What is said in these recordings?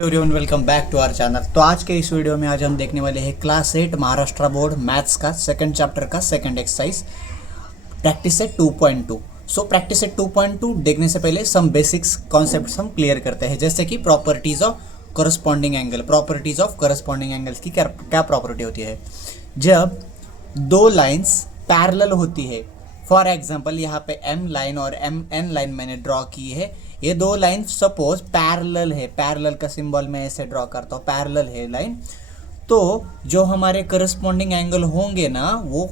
Everyone welcome back to our channel. तो आज के इस वीडियो में आज हम देखने वाले हैं क्लास 8 महाराष्ट्र बोर्ड मैथ्स का सेकंड चैप्टर का second exercise practice set 2.2। So practice set 2.2 देखने से पहले सम बेसिक्स कॉन्सेप्ट्स हम क्लियर करते हैं, जैसे कि properties of corresponding angle. Properties of corresponding angles की क्या प्रॉपर्टी होती है? जब दो लाइन्स पैरेलल होती है, फॉर एग्जाम्पल यहाँ पे एम लाइन और एम एन लाइन मैंने ड्रॉ की है। ये दो लाइन सपोज पैरेलल है, पैरेलल का सिंबल मैं ऐसे ड्रॉ करता हूँ, पैरेलल है लाइन। तो जो हमारे करस्पॉन्डिंग एंगल होंगे ना वो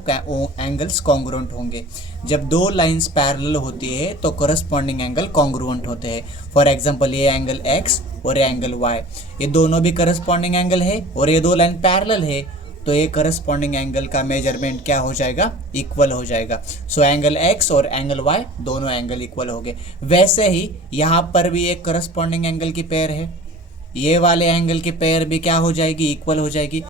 एंगल्स कॉन्ग्रुएंट होंगे। जब दो लाइंस पैरेलल होती है तो करस्पॉन्डिंग एंगल कॉन्ग्रुएंट होते हैं। फॉर एग्जांपल ये एंगल x और ये एंगल y, ये दोनों भी करस्पॉन्डिंग एंगल है और ये दो लाइन पैरेलल है, तो ये करस्पॉन्डिंग एंगल का मेजरमेंट क्या हो जाएगा? इक्वल हो जाएगा। सो एंगल x और एंगल y दोनों एंगल इक्वल हो गए। वैसे ही यहाँ पर भी एक करस्पॉन्डिंग एंगल की पेयर है, ये वाले एंगल की पेयर भी क्या हो जाएगी? इक्वल हो जाएगी।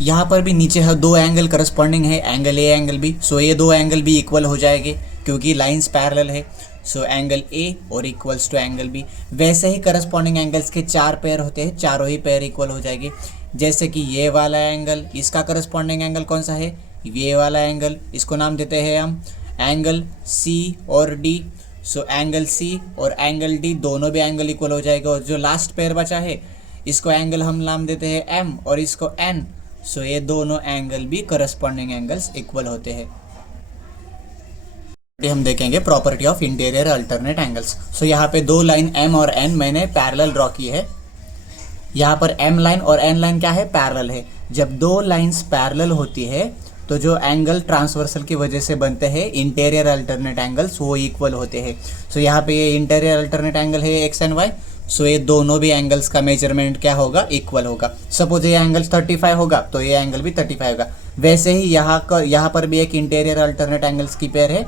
यहाँ पर भी नीचे है दो एंगल करस्पॉन्डिंग है, एंगल ए एंगल बी। सो ये दो एंगल भी इक्वल हो जाएंगे क्योंकि लाइंस पैरेलल है। सो एंगल ए और इक्वल्स टू एंगल बी। वैसे ही करस्पॉन्डिंग एंगल्स के चार पेयर होते हैं, चारों ही पेयर इक्वल हो जाएगी। जैसे कि ये वाला एंगल, इसका करस्पॉन्डिंग एंगल कौन सा है? ये वाला एंगल, इसको नाम देते हैं हम एंगल सी और डी। सो एंगल सी और एंगल डी दोनों भी एंगल इक्वल हो जाएगा। और जो लास्ट पेयर बचा है इसको एंगल हम नाम देते हैं एम और इसको एन। सो ये दोनों एंगल भी करस्पॉन्डिंग एंगल्स इक्वल होते हैं। हम देखेंगे property of interior alternate angles. So यहाँ पे दो लाइन एम और एन मैंने पैरेलल ड्रॉ की है। यहाँ पर एम लाइन और एन लाइन क्या है? पैरेलल है। जब दो लाइंस पैरेलल होती है तो जो एंगल ट्रांसवर्सल की वजह से बनते हैं इंटीरियर अल्टरनेट एंगल्स वो इक्वल होते हैं। सो यहाँ पे ये इंटीरियर अल्टरनेट एंगल है एक्स एंड वाई। सो ये दोनों भी एंगल्स का मेजरमेंट क्या होगा? इक्वल होगा। सपोज ये एंगल 35 होगा तो ये एंगल भी 35 होगा। वैसे ही यहाँ पर भी एक इंटीरियर अल्टरनेट एंगल्स की पेयर है,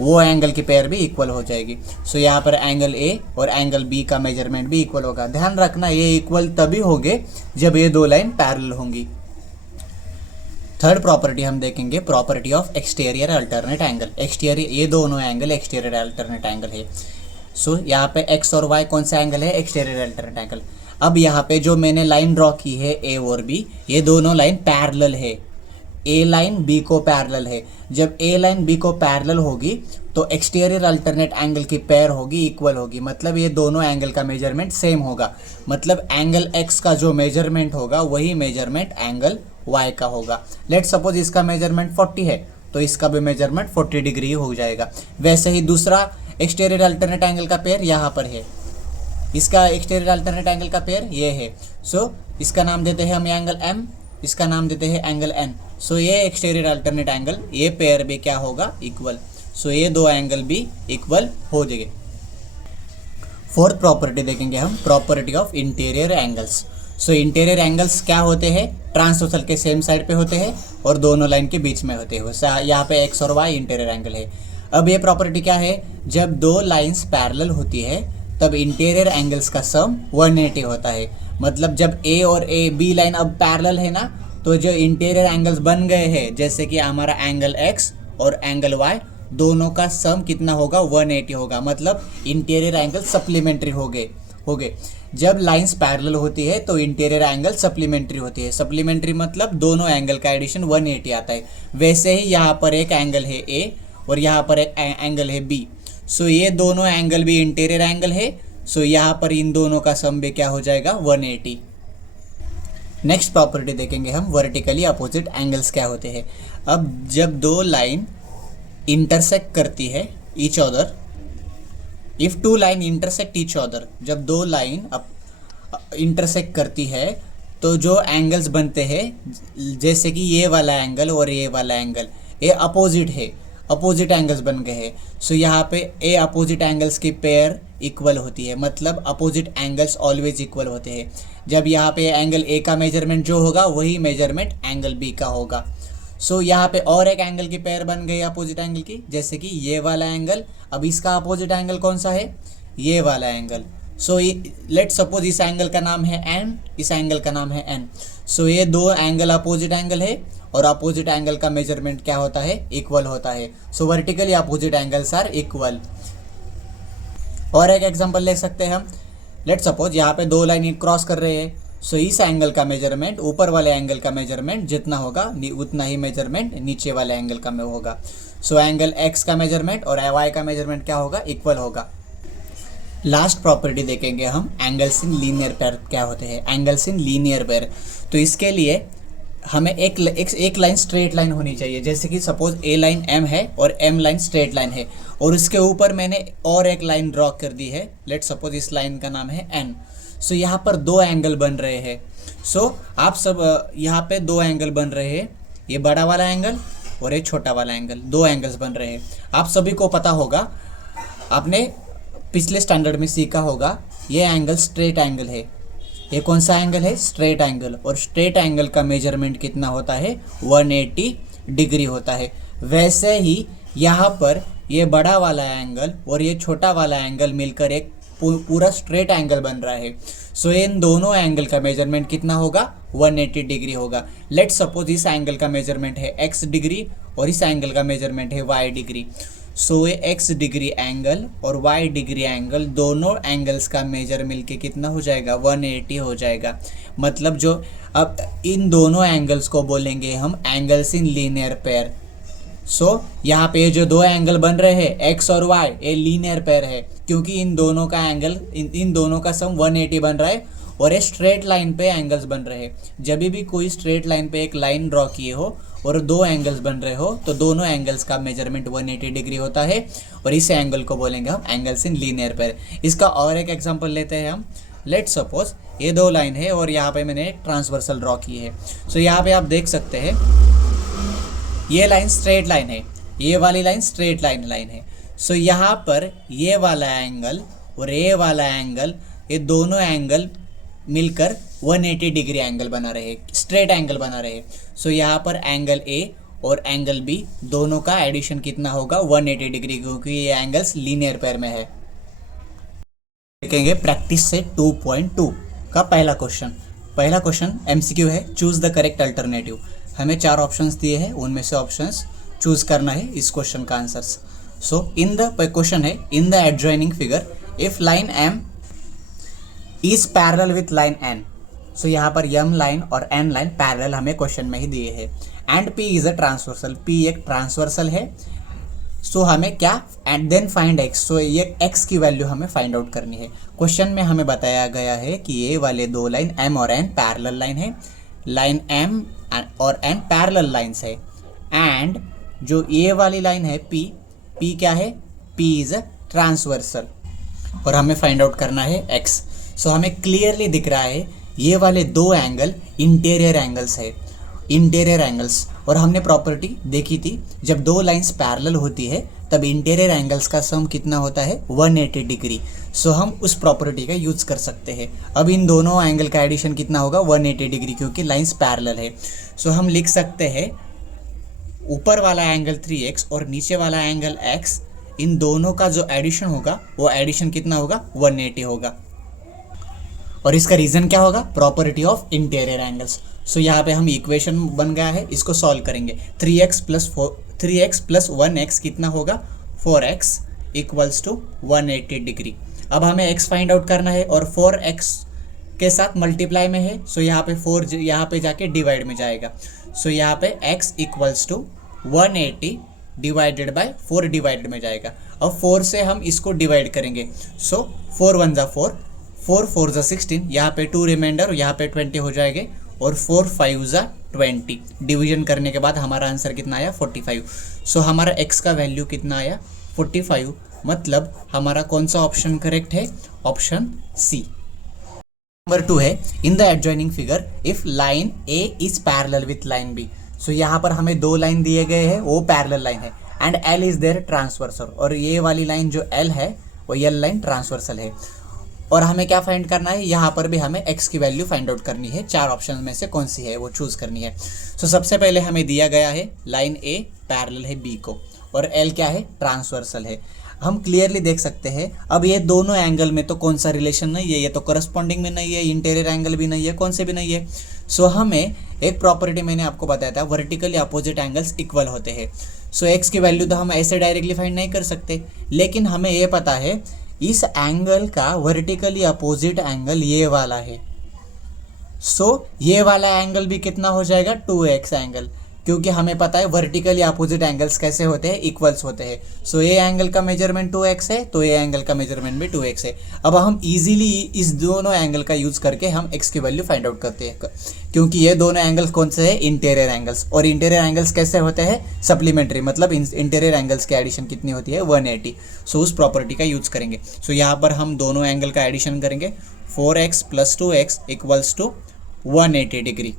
वो एंगल की पेयर भी इक्वल हो जाएगी। सो यहाँ पर एंगल ए और एंगल बी का मेजरमेंट भी इक्वल होगा। ध्यान रखना ये इक्वल तभी होंगे जब ये दो लाइन पैरेलल होंगी। थर्ड प्रॉपर्टी हम देखेंगे property of exterior alternate angle. Exterior, ये दोनों एंगल एक्सटीरियर अल्टरनेट एंगल है। सो यहाँ पे एक्स और वाई कौन सा एंगल है? Exterior alternate angle. अब यहाँ पे जो मैंने लाइन ड्रॉ की है ए और बी, ये दोनों लाइन पैरेलल है। ए लाइन बी को पैरेलल है। जब ए लाइन बी को पैरेलल होगी तो एक्सटीरियर अल्टरनेट एंगल की पेयर होगी, इक्वल होगी। मतलब ये दोनों एंगल का मेजरमेंट सेम होगा। मतलब एंगल एक्स का जो मेजरमेंट होगा वही मेजरमेंट एंगल वाई का होगा। लेट सपोज इसका मेजरमेंट 40 है तो इसका भी मेजरमेंट 40 डिग्री हो जाएगा। वैसे ही दूसरा एक्सटीरियर अल्टरनेट एंगल का पेयर यहाँ पर है, इसका एक्सटीरियर अल्टरनेट एंगल का पेयर ये है। सो इसका नाम देते हैं हम एंगल एम, इसका नाम देते हैं एंगल एन। सो ये एक्सटीरियर अल्टरनेट एंगल, ये पेयर भी क्या होगा? इक्वल। सो ये दो एंगल भी इक्वल हो जाएंगे। फोर्थ प्रॉपर्टी देखेंगे हम property of interior angles. So interior angles क्या होते हैं? ट्रांसवर्सल के सेम साइड पे होते हैं और दोनों लाइन के बीच में होते हैं। यहाँ पे एक्स और वाई इंटीरियर एंगल है। अब ये प्रॉपर्टी क्या है? जब दो लाइंस पैरेलल होती है तब इंटीरियर एंगल्स का सम 180 होता है। मतलब जब ए और ए बी लाइन अब पैरेलल है ना, तो जो इंटीरियर एंगल्स बन गए हैं, जैसे कि हमारा एंगल एक्स और एंगल वाई, दोनों का सम कितना होगा? 180 होगा। मतलब इंटीरियर एंगल सप्लीमेंट्री हो गए। जब लाइंस पैरेलल होती है तो इंटीरियर एंगल सप्लीमेंट्री होती है। सप्लीमेंट्री मतलब दोनों एंगल का एडिशन 180 आता है। वैसे ही यहाँ पर एक एंगल है ए और यहाँ पर एक एंगल है बी। सो ये दोनों एंगल भी इंटीरियर एंगल है। सो यहाँ पर इन दोनों का सम भी क्या हो जाएगा? 180। नेक्स्ट प्रॉपर्टी देखेंगे हम वर्टिकली अपोजिट एंगल्स क्या होते हैं। अब जब दो लाइन इंटरसेक्ट करती है each other, if two line intersect each other, जब दो लाइन इंटरसेक्ट करती है तो जो एंगल्स बनते हैं, जैसे कि ये वाला एंगल और ये वाला एंगल, ये अपोजिट है, अपोजिट एंगल्स बन गए हैं। सो यहाँ पे ए अपोजिट एंगल्स की पेयर इक्वल होती है। मतलब अपोजिट एंगल्स ऑलवेज इक्वल होते हैं। जब यहाँ पे एंगल ए का मेजरमेंट जो होगा वही मेजरमेंट एंगल बी का होगा। सो यहाँ पे और एक एंगल की पेयर बन गई अपोजिट एंगल की, जैसे कि ये वाला एंगल। अब इसका अपोजिट एंगल कौन सा है? ये वाला एंगल। सो लेट सपोज इस एंगल का नाम है एन, इस एंगल का नाम है एन। सो ये दो एंगल अपोजिट एंगल है और अपोजिट एंगल का मेजरमेंट क्या होता है? इक्वल होता है। So vertically opposite angles are equal. और एक एग्जांपल ले सकते हैं हम, लेट सपोज यहाँ पे दो लाइन क्रॉस कर रहे हैं, सो इस एंगल का मेजरमेंट, ऊपर वाले एंगल का मेजरमेंट जितना होगा उतना ही मेजरमेंट नीचे वाले एंगल का में होगा। सो एंगल एक्स का मेजरमेंट और वाई का मेजरमेंट क्या होगा, इक्वल होगा। लास्ट प्रॉपर्टी देखेंगे हम, एंगल्स इन लीनियर पेयर क्या होते हैं, एंगल्स इन लीनियर पेयर। तो इसके लिए हमें एक लाइन स्ट्रेट लाइन होनी चाहिए, जैसे कि सपोज ए लाइन एम है और एम लाइन स्ट्रेट लाइन है, और उसके ऊपर मैंने और एक लाइन ड्रॉ कर दी है, लेट सपोज इस लाइन का नाम है एन। सो यहाँ पर दो एंगल बन रहे हैं। सो आप सब यहाँ पे दो एंगल बन रहे हैं, ये बड़ा वाला एंगल और ये छोटा वाला एंगल, दो एंगल्स बन रहे हैं। आप सभी को पता होगा, आपने पिछले स्टैंडर्ड में सीखा होगा, ये एंगल स्ट्रेट एंगल है। ये कौन सा एंगल है, स्ट्रेट एंगल, और स्ट्रेट एंगल का मेजरमेंट कितना होता है, 180 डिग्री होता है। वैसे ही यहाँ पर ये बड़ा वाला एंगल और ये छोटा वाला एंगल मिलकर एक पूरा स्ट्रेट एंगल बन रहा है। सो इन दोनों एंगल का मेजरमेंट कितना होगा, 180 डिग्री होगा। लेट सपोज इस एंगल का मेजरमेंट है x डिग्री और इस एंगल का मेजरमेंट है y डिग्री। सो ये x डिग्री एंगल और y डिग्री एंगल, दोनों एंगल्स का मेजर मिलके कितना हो जाएगा, 180 हो जाएगा। मतलब जो अब इन दोनों एंगल्स को बोलेंगे हम एंगल्स इन लीनियर पेयर। सो यहाँ पे जो दो एंगल बन रहे हैं x और y, ये लीनियर पेयर है, क्योंकि इन दोनों का एंगल इन दोनों का सम 180 बन रहा है और ये स्ट्रेट लाइन पे एंगल्स बन रहे हैं। जब भी कोई स्ट्रेट लाइन पे एक लाइन ड्रॉ किए हो और दो एंगल्स बन रहे हो, तो दोनों एंगल्स का मेजरमेंट 180 डिग्री होता है, और इस एंगल को बोलेंगे हम एंगल्स इन लीनियर पेयर। इसका और एक एग्जांपल लेते हैं हम। लेट सपोज ये दो लाइन है और यहाँ पे मैंने ट्रांसवर्सल ड्रॉ की है। सो यहाँ पे आप देख सकते हैं, ये लाइन स्ट्रेट लाइन है, ये वाली लाइन स्ट्रेट लाइन है। सो यहाँ पर ये वाला एंगल और ये वाला एंगल, ये दोनों एंगल मिलकर 180 डिग्री एंगल बना रहे, स्ट्रेट एंगल बना रहे। सो यहाँ पर एंगल ए और एंगल बी दोनों का एडिशन कितना होगा, 180 डिग्री, क्योंकि ये एंगल्स लीनियर पेयर में है। देखेंगे प्रैक्टिस से 2.2 का पहला क्वेश्चन एमसीक्यू है, चूज द करेक्ट अल्टरनेटिव। हमें 4 ऑप्शंस दिए हैं, उनमें से ऑप्शंस चूज करना है इस क्वेश्चन का answers. So in the question है, in the adjoining figure if line M is parallel with line N. So यहाँ पर एम लाइन और एन लाइन पैरेलल हमें क्वेश्चन में ही दिए हैं, and P is a transversal, P एक ट्रांसवर्सल है। सो हमें क्या, and then find X, so ये एक्स की वैल्यू हमें फाइंड आउट करनी है। क्वेश्चन में हमें बताया गया है कि ये वाले दो लाइन एम और एन पैरेलल लाइन है, लाइन एम और एन पैरेलल लाइन्स है, एंड जो ये वाली लाइन है पी क्या है, पी इज अ ट्रांसवर्सल, और हमें फाइंड आउट करना है एक्स। सो हमें क्लियरली दिख रहा है ये वाले दो एंगल इंटीरियर एंगल्स है, इंटीरियर एंगल्स, और हमने प्रॉपर्टी देखी थी, जब दो लाइंस पैरेलल होती है तब इंटीरियर एंगल्स का सम कितना होता है, 180 डिग्री। सो हम उस प्रॉपर्टी का यूज कर सकते हैं। अब इन दोनों एंगल का एडिशन कितना होगा, 180 डिग्री, क्योंकि लाइंस पैरेलल है। सो हम लिख सकते हैं ऊपर वाला एंगल 3x और नीचे वाला एंगल x, इन दोनों का जो एडिशन होगा वो एडिशन कितना होगा, 180 होगा। और इसका रीजन क्या होगा, property of interior angles. So यहाँ पे हम इक्वेशन बन गया है, इसको सॉल्व करेंगे। 3x प्लस 1x कितना होगा, 4x इक्वल्स टू 180 डिग्री। अब हमें x फाइंड आउट करना है और 4x के साथ मल्टीप्लाई में है, सो यहाँ पे 4 यहाँ पे जाके डिवाइड में जाएगा। सो यहाँ पे x equals to 180 divided by 4 divided में जाएगा। अब 4 से हम इसको डिवाइड करेंगे, सो 4 1 जा 4, 4 4 जा 16, यहाँ पे 2 रिमाइंडर, यहाँ पे 20 हो जाएंगे, और 4 5 जा 20। डिवीजन करने के बाद हमारा आंसर कितना आया, 45। सो हमारा x का वैल्यू कितना आया, 45। मतलब हमारा कौन सा ऑप्शन करेक्ट है, ऑप्शन सी। नंबर 2 है, in the adjoining figure if line A is parallel with line B. So यहाँ पर हमें दो लाइन दिए गए हैं, वो पैरेलल लाइन है, and L is there transversal, और ये वाली लाइन जो एल है वो एल लाइन ट्रांसवर्सल है। और हमें क्या फाइंड करना है, यहाँ पर भी हमें x की वैल्यू फाइंड आउट करनी है। 4 ऑप्शन में से कौन सी है वो चूज करनी है। सो सबसे पहले हमें दिया गया है लाइन ए पैरेलल है b को, और l क्या है, ट्रांसवर्सल है। हम क्लियरली देख सकते हैं, अब ये दोनों एंगल में तो कौन सा रिलेशन नहीं है, ये तो करस्पॉन्डिंग में नहीं है, इंटीरियर एंगल भी नहीं है, कौन से भी नहीं है। सो हमें एक प्रॉपर्टी मैंने आपको बताया था, वर्टिकली अपोजिट एंगल्स इक्वल होते हैं। सो x की वैल्यू तो हम ऐसे डायरेक्टली फाइंड नहीं कर सकते, लेकिन हमें ये पता है इस एंगल का वर्टिकली अपोजिट एंगल ये वाला है। सो ये वाला एंगल भी कितना हो जाएगा 2x एंगल, क्योंकि हमें पता है वर्टिकली अपोजिट एंगल्स कैसे होते हैं, इक्वल्स होते हैं। सो ये एंगल का मेजरमेंट 2x है, तो ये एंगल का मेजरमेंट भी 2x है। अब हम इजीली इस दोनों एंगल का यूज करके हम x की वैल्यू फाइंड आउट करते हैं, क्योंकि ये दोनों एंगल्स कौन से हैं, इंटीरियर एंगल्स। और इंटीरियर एंगल्स कैसे होते हैं, सप्लीमेंट्री, मतलब इंटीरियर एंगल्स की एडिशन कितनी होती है 180। सो उस प्रॉपर्टी का यूज करेंगे। सो यहाँ पर हम दोनों एंगल का एडिशन करेंगे, 4x + 2x = 180 डिग्री।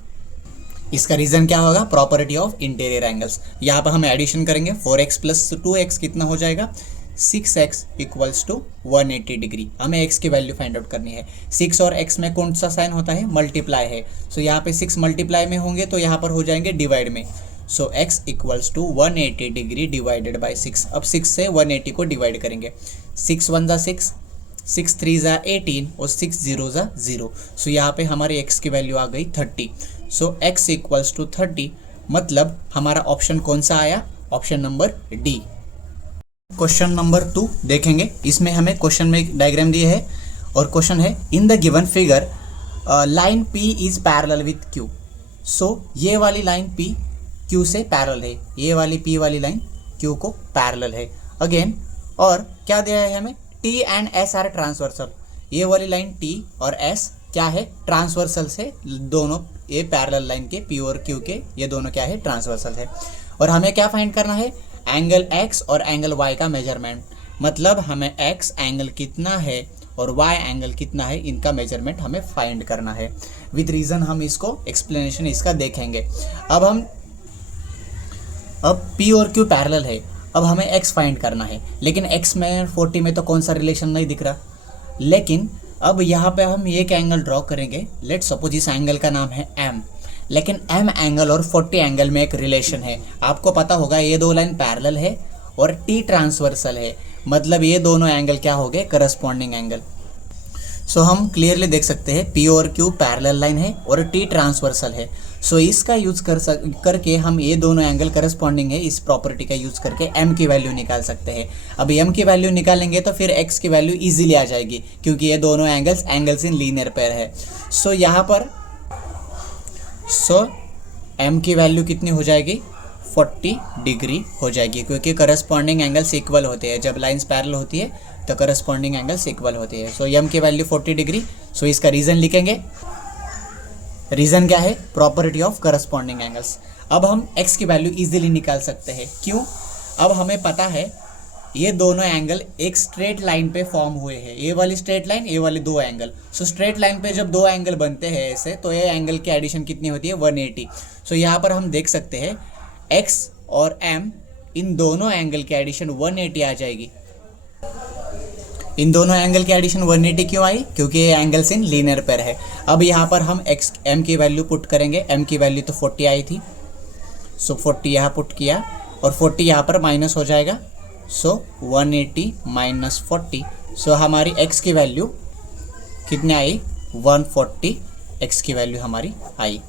इसका रीजन क्या होगा, प्रॉपर्टी ऑफ इंटीरियर एंगल्स। यहाँ पर हम एडिशन करेंगे, 4x + 2x कितना हो जाएगा, 6x = 180 डिग्री। हमें x की वैल्यू फाइंड आउट करनी है। 6 और x में कौन सा साइन होता है, मल्टीप्लाई है। सो यहाँ पे 6 मल्टीप्लाई में होंगे तो यहाँ पर हो जाएंगे डिवाइड में। सो x = 180 डिग्री डिवाइडेड बाई 6। अब 6 से 180 को डिवाइड करेंगे, 6 1 = 6, 6 3 = 18 और 6 0 = 0। सो यहाँ पे हमारे x की वैल्यू आ गई 30। सो x = 30, मतलब हमारा ऑप्शन कौन सा आया, option number D. Question number 2 देखेंगे। इसमें हमें क्वेश्चन में एक डायग्राम दिए है और क्वेश्चन है, in the given figure line P is parallel with Q। So ये वाली लाइन P Q से पैरेलल है, ये वाली P वाली लाइन Q को पैरेलल है। अगेन और क्या दिया है हमें, T and S are transversal. ये वाली लाइन T और S क्या है, ट्रांसवर्सल से, दोनों ये पैरेलल लाइन के P और Q के ये दोनों क्या है, ट्रांसवर्सल है। और हमें क्या फाइंड करना है, एंगल x और एंगल y का मेजरमेंट, मतलब हमें x एंगल कितना है और y एंगल कितना है, इनका मेजरमेंट हमें फाइंड करना है। विद रीजन हम इसको एक्सप्लेनेशन इसका देखेंगे। अब P और Q पैरेलल है, अब हमें x फाइंड करना है, लेकिन x में 40 में तो कौन सा रिलेशन नहीं दिख रहा। लेकिन अब यहाँ पे हम एक एंगल ड्रॉ करेंगे। लेट सपोज इस एंगल का नाम है m, लेकिन m एंगल और 40 एंगल में एक रिलेशन है। आपको पता होगा ये दो लाइन पैरेलल है और t ट्रांसवर्सल है, मतलब ये दोनों एंगल क्या हो गए, करस्पॉन्डिंग एंगल। सो हम क्लियरली देख सकते हैं P और Q पैरेलल लाइन है और T ट्रांसवर्सल है। सो इसका यूज करके हम ये दोनों एंगल करस्पॉन्डिंग है, इस प्रॉपर्टी का यूज करके m की वैल्यू निकाल सकते हैं। अब m की वैल्यू निकालेंगे तो फिर x की वैल्यू इजीली आ जाएगी, क्योंकि ये दोनों एंगल्स इन लीनियर पेयर है। सो यहाँ पर m की वैल्यू कितनी हो जाएगी, 40 डिग्री हो जाएगी, क्योंकि करस्पॉन्डिंग एंगल्स इक्वल होते हैं। जब लाइंस पैरेलल होती है तो करस्पॉन्डिंग एंगल्स इक्वल होती है। सो m की वैल्यू 40 डिग्री। सो इसका रीज़न लिखेंगे। रीज़न क्या है, प्रॉपर्टी ऑफ करस्पॉन्डिंग एंगल्स। अब हम x की वैल्यू इजीली निकाल सकते हैं। क्यों, अब हमें पता है ये दोनों एंगल एक स्ट्रेट लाइन पे फॉर्म हुए हैं, ये वाली स्ट्रेट लाइन, ये वाली दो एंगल। सो स्ट्रेट लाइन पे जब दो एंगल बनते हैं ऐसे, तो ये एंगल की एडिशन कितनी होती है, 180। सो यहाँ पर हम देख सकते हैं x और m, इन दोनों एंगल की एडिशन 180 आ जाएगी। इन दोनों एंगल की एडिशन 180 क्यों आई, क्योंकि ये एंगल्स इन लीनियर पेयर है। अब यहाँ पर हम m की वैल्यू पुट करेंगे। m की वैल्यू तो 40 आई थी, सो 40 यहाँ पुट किया और 40 यहाँ पर माइनस हो जाएगा। सो 180 माइनस 40, सो हमारी x की वैल्यू कितनी आई, 140 x की वैल्यू हमारी आई।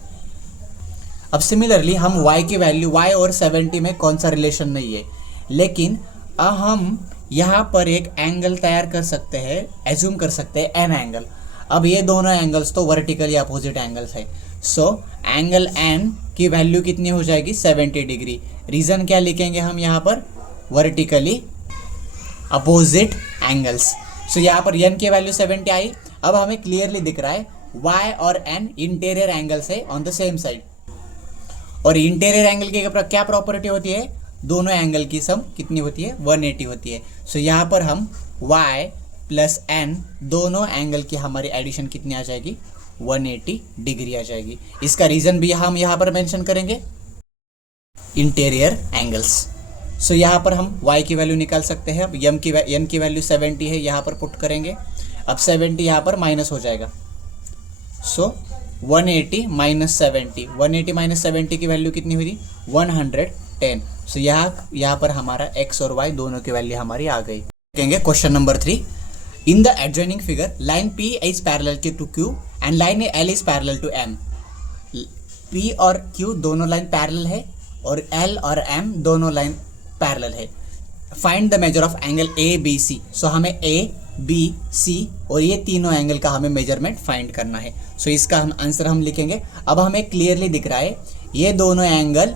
अब सिमिलरली हम y की वैल्यू, y और 70 में कौन सा रिलेशन नहीं है, लेकिन हम यहाँ पर एक एंगल तैयार कर सकते हैं, एज्यूम कर सकते हैं n एंगल। अब ये दोनों एंगल्स तो वर्टिकली अपोजिट एंगल्स है। सो एंगल n की वैल्यू कितनी हो जाएगी, 70 डिग्री। रीज़न क्या लिखेंगे हम यहाँ पर, वर्टिकली अपोजिट एंगल्स। सो यहाँ पर n की वैल्यू 70 आई। अब हमें क्लियरली दिख रहा है y और n इंटीरियर एंगल्स है ऑन द सेम साइड, और इंटीरियर एंगल की क्या प्रॉपर्टी होती है, दोनों एंगल की सम कितनी होती है, 180 होती है। सो यहाँ पर हम y प्लस n दोनों एंगल की हमारी एडिशन कितनी आ जाएगी, 180 डिग्री आ जाएगी। इसका रीज़न भी हम यहाँ पर मेंशन करेंगे, इंटीरियर एंगल्स। सो यहाँ पर हम y की वैल्यू निकाल सकते हैं। अब n की वैल्यू 70 है, यहाँ पर पुट करेंगे। अब 70 यहाँ पर माइनस हो जाएगा। सो 180 माइनस 70, 180 माइनस 70 की वैल्यू कितनी हुई थी, 110। सो यहाँ पर हमारा x और y दोनों की वैल्यू हमारी आ गई। देखेंगे question number 3। In the adjoining figure line P is parallel to Q and line L is parallel to M। P और Q दोनों लाइन पैरेलल है और L और M दोनों लाइन पैरेलल है। Find the measure of angle ABC। So हमें A B, सी और ये तीनों एंगल का हमें मेजरमेंट फाइंड करना है। सो इसका हम आंसर हम लिखेंगे। अब हमें क्लियरली दिख रहा है ये दोनों एंगल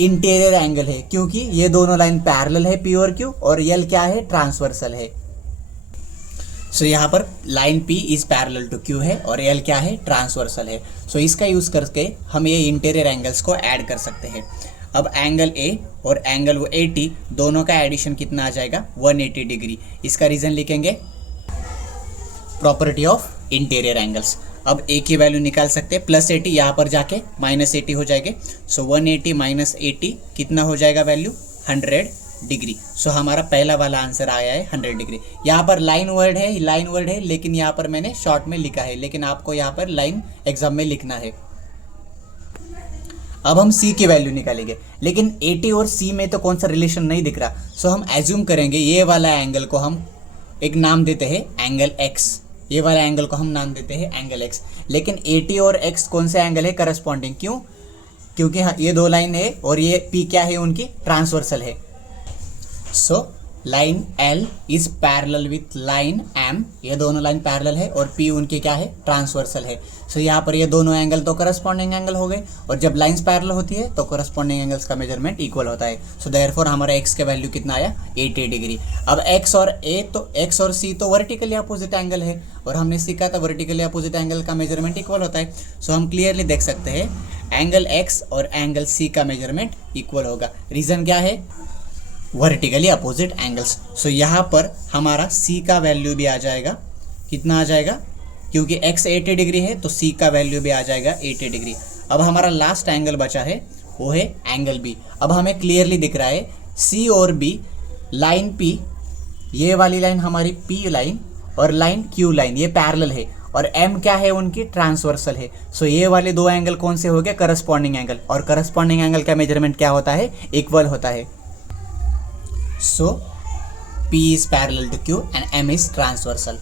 इंटीरियर एंगल है, क्योंकि ये दोनों लाइन पैरेलल है पी और क्यू, और यल क्या है, ट्रांसवर्सल है। सो यहाँ पर line P is parallel to Q है और एल क्या है, ट्रांसवर्सल है। सो इसका यूज करके हम ये इंटीरियर एंगल्स को ऐड कर सकते हैं। अब एंगल ए और एंगल वो 80 दोनों का एडिशन कितना आ जाएगा, 180 डिग्री। इसका रीजन लिखेंगे प्रॉपर्टी ऑफ इंटीरियर एंगल्स। अब ए की वैल्यू निकाल सकते हैं, +80 यहाँ पर जाके -80 हो जाएंगे। सो 180 - 80 कितना हो जाएगा वैल्यू, 100 डिग्री। सो हमारा पहला वाला आंसर आया है 100 डिग्री। यहाँ पर लाइन वर्ड है, लेकिन यहाँ पर मैंने शॉर्ट में लिखा है, लेकिन आपको यहाँ पर लाइन एग्जाम में लिखना है। अब हम C की वैल्यू निकालेंगे, लेकिन 80 और C में तो कौन सा रिलेशन नहीं दिख रहा। सो हम एज्यूम करेंगे ये वाला एंगल को हम एक नाम देते हैं एंगल X, ये वाला एंगल को हम नाम देते हैं एंगल X। लेकिन 80 और X कौन सा एंगल है, करस्पॉन्डिंग। क्यों, क्योंकि ये दो लाइन है और ये P क्या है, उनकी ट्रांसवर्सल है। So line L is parallel with line M, ये दोनों लाइन पैरेलल है और P उनके क्या है, ट्रांसवर्सल है। सो यहाँ पर ये दोनों एंगल तो करस्पॉन्डिंग एंगल हो गए, और जब लाइंस पैरेलल होती है तो करस्पॉन्डिंग एंगल्स का मेजरमेंट इक्वल होता है। सो देयरफॉर हमारा x का वैल्यू कितना आया, 80 डिग्री। अब x और C तो वर्टिकली अपोजिट एंगल है, और हमने सीखा था वर्टिकली अपोजिट एंगल का मेजरमेंट इक्वल होता है। सो हम क्लियरली देख सकते हैं एंगल x और एंगल C का मेजरमेंट इक्वल होगा। रीजन क्या है, वर्टिकली अपोजिट एंगल्स। सो यहाँ पर हमारा C का वैल्यू भी आ जाएगा, कितना आ जाएगा, क्योंकि x 80 डिग्री है तो C का वैल्यू भी आ जाएगा 80 डिग्री। अब हमारा लास्ट एंगल बचा है वो है एंगल B। अब हमें क्लियरली दिख रहा है C और B, लाइन P, ये वाली लाइन हमारी P लाइन और लाइन Q लाइन ये पैरेलल है, और M क्या है, उनकी ट्रांसवर्सल है। सो ये वाले दो एंगल कौन से हो गए, करस्पॉन्डिंग एंगल, और करस्पॉन्डिंग एंगल का मेजरमेंट क्या होता है, इक्वल होता है। सो P is parallel to Q and M is transversal।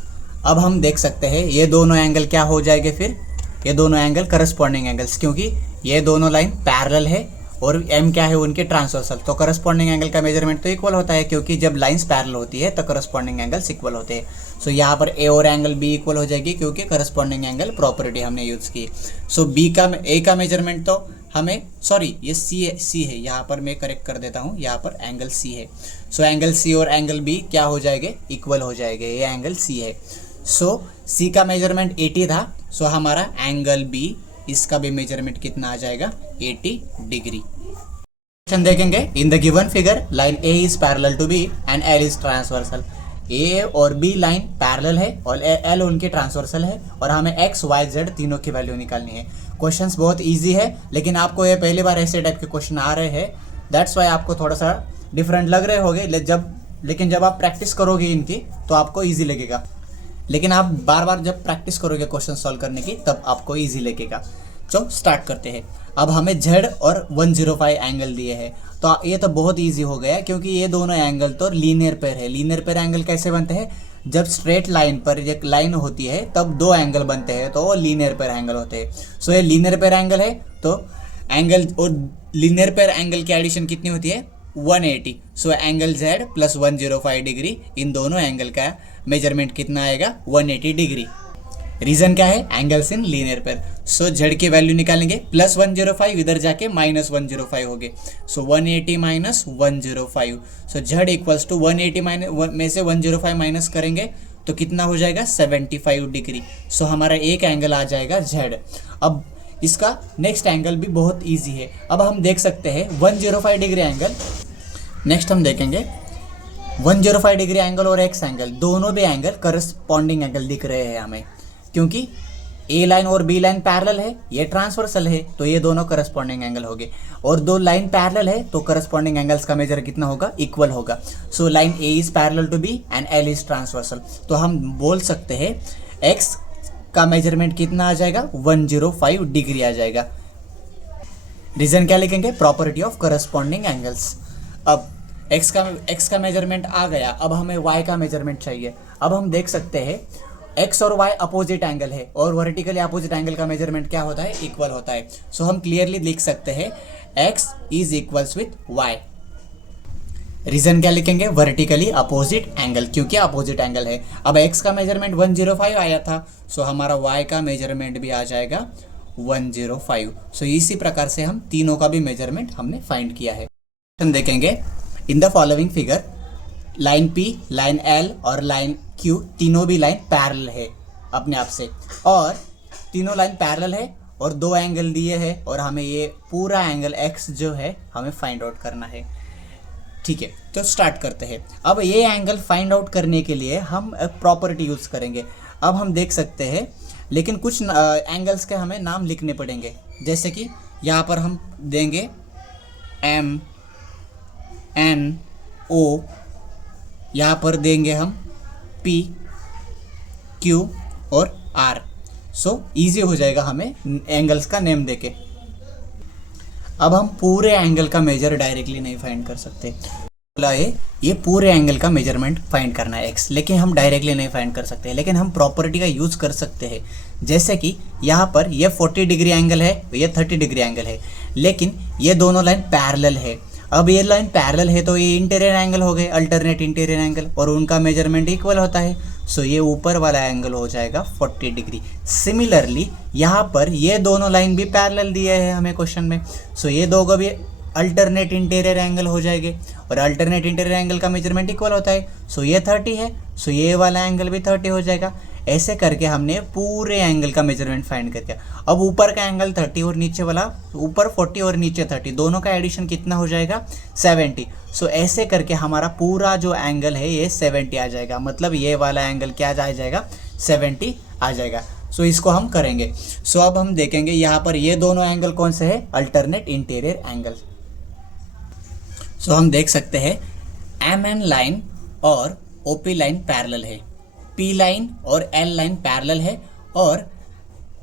अब हम देख सकते हैं ये दोनों एंगल क्या हो जाएंगे, फिर ये दोनों एंगल करस्पॉन्डिंग एंगल्स, क्योंकि ये दोनों लाइन पैरेलल है और M क्या है, उनके ट्रांसवर्सल। तो करस्पॉन्डिंग एंगल का मेजरमेंट तो इक्वल होता है, क्योंकि जब लाइंस पैरेलल होती है तो करस्पॉन्डिंग एंगल्स इक्वल होते हैं। सो यहाँ पर A और एंगल B इक्वल हो जाएगी, क्योंकि करस्पॉन्डिंग एंगल प्रॉपर्टी हमने यूज़ की। सो A का मेजरमेंट तो हमें, सॉरी ये C है, यहाँ पर मैं करेक्ट कर देता हूँ, यहाँ पर एंगल C है। सो एंगल C और एंगल B क्या हो जाएंगे, इक्वल हो जाएंगे, ये एंगल C है। सो C का मेजरमेंट 80 था, सो हमारा एंगल B इसका भी मेजरमेंट कितना आ जाएगा, 80 डिग्री। क्वेश्चन देखेंगे, in the given figure line A is parallel to B and L is transversal. A और B लाइन पैरेलल है और L उनके ट्रांसवर्सल है, और हमें X, Y, Z तीनों की वैल्यू निकालनी है। क्वेश्चंस बहुत इजी है, लेकिन आपको ये पहली बार ऐसे टाइप के क्वेश्चन आ रहे हैं, दैट्स वाई आपको थोड़ा सा डिफरेंट लग रहे होंगे। लेकिन जब आप प्रैक्टिस करोगे इनकी तो आपको इजी लगेगा, लेकिन आप बार बार जब प्रैक्टिस करोगे क्वेश्चन सॉल्व करने की तब आपको इजी लगेगा। तो स्टार्ट करते हैं। अब हमें Z और 105 एंगल दिए हैं, तो ये तो बहुत इजी हो गया, क्योंकि ये दोनों एंगल तो लीनियर पेयर है। लीनियर पेयर एंगल कैसे बनते हैं, जब स्ट्रेट लाइन पर एक लाइन होती है तब दो एंगल बनते हैं, तो वो लीनियर पेयर एंगल होते हैं। सो ये लीनियर पेयर एंगल है, तो एंगल और लीनियर पेयर एंगल की एडिशन कितनी होती है, 180। So angle Z plus 105 degree, इन दोनों एंगल का मेजरमेंट कितना आएगा, 180 डिग्री। रीजन क्या है, angles in linear pair. So Z की वैल्यू निकालेंगे, प्लस 105 इधर जाके माइनस 105 हो गए। So 180 minus 105, so Z equals to 180 में से 105 माइनस करेंगे तो कितना हो जाएगा, 75 डिग्री। सो हमारा एक एंगल आ जाएगा Z। अब इसका नेक्स्ट एंगल भी बहुत ईजी है। अब हम देख सकते हैं 105 डिग्री एंगल, नेक्स्ट हम देखेंगे 105 डिग्री एंगल और X एंगल, दोनों भी एंगल करस्पॉन्डिंग एंगल दिख रहे हैं हमें, क्योंकि A लाइन और B लाइन पैरेलल है, ये ट्रांसवर्सल है, तो ये दोनों करस्पॉन्डिंग एंगल हो गए। और दो लाइन पैरेलल है तो करस्पॉन्डिंग एंगल्स का मेजर कितना होगा, इक्वल होगा। So line A is parallel to B and L is transversal, तो हम बोल सकते हैं X का मेजरमेंट कितना आ जाएगा, 105 डिग्री आ जाएगा। रीजन क्या लिखेंगे, प्रॉपर्टी ऑफ करस्पॉन्डिंग एंगल्स। अब X का मेजरमेंट आ गया, अब हमें Y का मेजरमेंट चाहिए। अब हम देख सकते हैं X और Y अपोजिट एंगल है, और वर्टिकली अपोजिट एंगल का मेजरमेंट क्या होता है, इक्वल होता है। सो हम क्लियरली लिख सकते हैं X is equals with Y। Reason क्या लिखेंगे, वर्टिकली अपोजिट एंगल, क्योंकि अपोजिट एंगल है। अब x का मेजरमेंट 105 आया था, सो हमारा y का मेजरमेंट भी आ जाएगा 105। सो इसी प्रकार से हम तीनों का भी मेजरमेंट हमने फाइंड किया है। हम देखेंगे in the following figure, line P, line L और लाइन Q तीनों भी लाइन पैरेलल है अपने आप से, और तीनों लाइन पैरेलल है और दो एंगल दिए हैं, और हमें ये पूरा एंगल x जो है हमें फाइंड आउट करना है। ठीक है, तो स्टार्ट करते हैं। अब ये एंगल फाइंड आउट करने के लिए हम प्रॉपर्टी यूज़ करेंगे। अब हम देख सकते हैं, लेकिन कुछ एंगल्स के हमें नाम लिखने पड़ेंगे, जैसे कि यहाँ पर हम देंगे M N O, यहाँ पर देंगे हम P Q और R। सो ईजी हो जाएगा हमें एंगल्स का नेम देके। अब हम पूरे एंगल का मेजर डायरेक्टली नहीं फाइंड कर सकते, बोला है ये पूरे एंगल का मेजरमेंट फाइंड करना है x, लेकिन हम डायरेक्टली नहीं फाइंड कर सकते, लेकिन हम प्रॉपर्टी का यूज़ कर सकते हैं। जैसे कि यहाँ पर ये 40 डिग्री एंगल है, ये 30 डिग्री एंगल है, लेकिन ये दोनों लाइन पैरेलल है। अब ये लाइन पैरेलल है तो ये इंटीरियर एंगल हो गए, अल्टरनेट इंटीरियर एंगल, और उनका मेजरमेंट इक्वल होता है। सो ये ऊपर वाला एंगल हो जाएगा 40 डिग्री। सिमिलरली यहाँ पर ये दोनों लाइन भी पैरेलल दिए हैं हमें क्वेश्चन में, सो ये दो भी अल्टरनेट इंटीरियर एंगल हो जाएंगे, और अल्टरनेट इंटीरियर एंगल का मेजरमेंट इक्वल होता है। सो ये 30 है, सो ये वाला एंगल भी 30 हो जाएगा। ऐसे करके हमने पूरे एंगल का मेजरमेंट फाइंड करके, अब ऊपर का एंगल 30 और नीचे वाला, ऊपर 40 और नीचे 30, दोनों का एडिशन कितना हो जाएगा 70। सो ऐसे करके हमारा पूरा जो एंगल है ये 70 आ जाएगा, मतलब ये वाला एंगल क्या आ जाएगा 70 आ जाएगा। सो इसको हम करेंगे। सो अब हम देखेंगे यहाँ पर ये दोनों एंगल कौन से है, अल्टरनेट इंटीरियर एंगल। सो हम देख सकते हैं MN लाइन और OP लाइन पैरेलल है, P लाइन और L लाइन पैरेलल है, और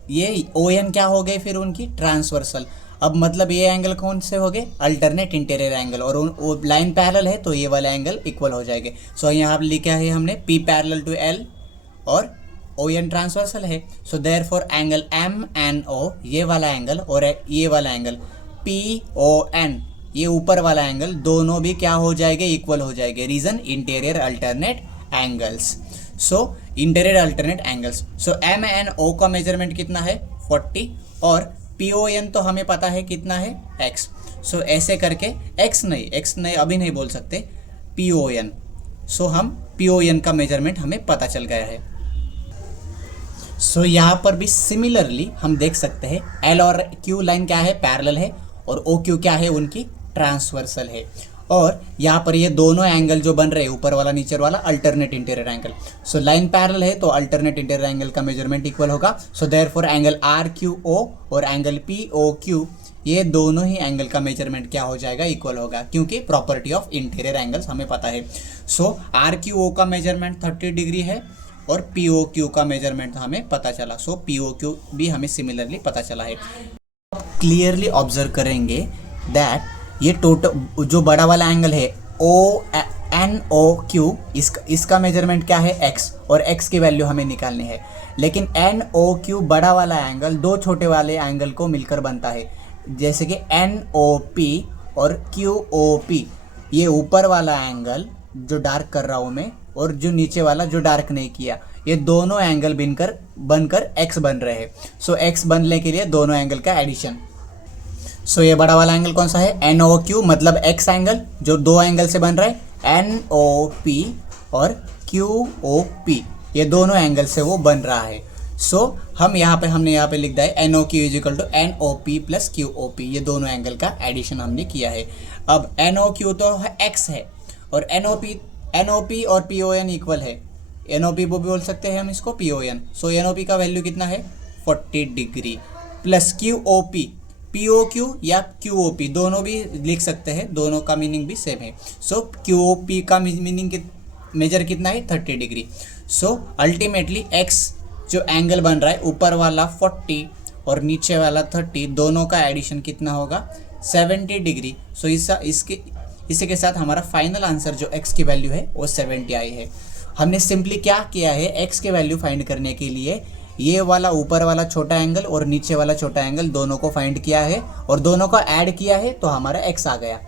ये ON क्या हो गए फिर उनकी ट्रांसवर्सल। अब मतलब ये एंगल कौन से हो गए, अल्टरनेट इंटीरियर एंगल, और लाइन पैरेलल है तो ये वाला एंगल इक्वल हो जाएंगे। सो यहाँ लिखा है हमने P पैरेलल टू L और ON ट्रांसवर्सल है। सो देयरफॉर एंगल MNO ये वाला एंगल और ये वाला एंगल PON ये ऊपर वाला एंगल दोनों भी क्या हो जाएंगे, इक्वल हो जाएंगे। Reason interior alternate angles. So interior alternate angles. So MNO का मेजरमेंट कितना है 40, और PON तो हमें पता है कितना है x। सो ऐसे करके x नहीं अभी नहीं बोल सकते, PON। सो हम PON का मेजरमेंट हमें पता चल गया है। सो यहाँ पर भी सिमिलरली हम देख सकते हैं L और Q लाइन क्या है, पैरेलल है, और OQ क्या है, उनकी ट्रांसवर्सल है। और यहाँ पर ये दोनों एंगल जो बन रहे हैं, ऊपर वाला नीचे वाला, alternate interior angle. So line parallel है तो अल्टरनेट इंटीरियर एंगल का मेजरमेंट इक्वल होगा। सो देयरफॉर एंगल RQO और एंगल POQ ये दोनों ही एंगल का मेजरमेंट क्या हो जाएगा, इक्वल होगा, क्योंकि प्रॉपर्टी ऑफ इंटीरियर एंगल्स हमें पता है। सो RQO का मेजरमेंट 30 डिग्री है और POQ का मेजरमेंट हमें पता चला। सो POQ भी हमें सिमिलरली पता चला है। क्लियरली ऑब्जर्व करेंगे दैट ये टोटल जो बड़ा वाला एंगल है NOQ, इसका मेजरमेंट क्या है x, और x की वैल्यू हमें निकालनी है। लेकिन NOQ बड़ा वाला एंगल दो छोटे वाले एंगल को मिलकर बनता है, जैसे कि NOP और QOP। ये ऊपर वाला एंगल जो डार्क कर रहा हूँ मैं, और जो नीचे वाला जो डार्क नहीं किया, ये दोनों एंगल बनकर x बन रहे हैं। सो x बनने के लिए दोनों एंगल का एडिशन। सो ये बड़ा वाला एंगल कौन सा है, NOQ, मतलब x एंगल जो दो एंगल से बन रहा है, NOP और QOP ये दोनों एंगल से वो बन रहा है। सो हमने यहाँ पे लिख दिया है NOQ is equal to NOP plus QOP, ये दोनों एंगल का एडिशन हमने किया है। अब NOQ तो x है, और NOP और PON इक्वल है। NOP वो भी बोल सकते हैं हम इसको PON। सो NOP का वैल्यू कितना है 40 डिग्री, प्लस QOP, POQ या QOP दोनों भी लिख सकते हैं, दोनों का मीनिंग भी सेम है। सो QOP का मीनिंग मेजर कितना है 30 डिग्री। सो अल्टीमेटली x जो एंगल बन रहा है, ऊपर वाला 40 और नीचे वाला 30, दोनों का एडिशन कितना होगा 70 डिग्री। सो इसी के साथ हमारा फाइनल आंसर जो x की वैल्यू है वो 70 आई है। हमने सिंपली क्या किया है, x के वैल्यू फाइंड करने के लिए ये वाला ऊपर वाला छोटा एंगल और नीचे वाला छोटा एंगल दोनों को फाइंड किया है, और दोनों को ऐड किया है तो हमारा x आ गया।